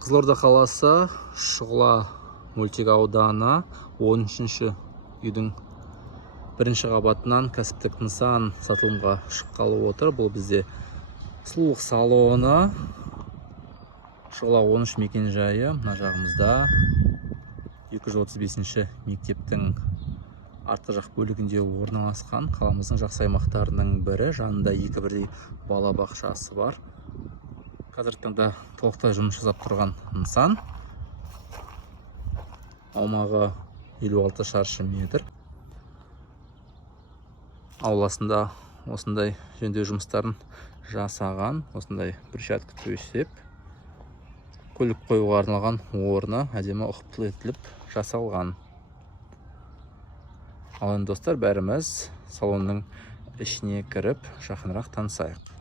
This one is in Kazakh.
Қызылорда қаласы Шұғыла мөлтек ауданы 13-ші үйдің бірінші қабатынан кәсіптік нысан сатылымға шыққалы отыр. Бұл бізде сұлулық салоны. Шұғыла 13 мекен жайы. Мына жағымызда 235-ші мектептің артқы жақ бөлігінде орналасқан. Қаламыздың жақсы аймақтарының бірі. Жанында 2 бірдей бала бақшасы бар. Қазіргі таңда толықтай жұмыс жасап тұрған нысан. Аумағы 56 шаршы метр. Ауласында осындай жөндеу жұмыстарын жасаған. Осындай брусчатка төсеп, көлік қоюға арналған орны әдемі ұқыптылы етіліп жасалған. Ал енді достар, бәріміз салонның ішіне кіріп жақынырақ танысайық.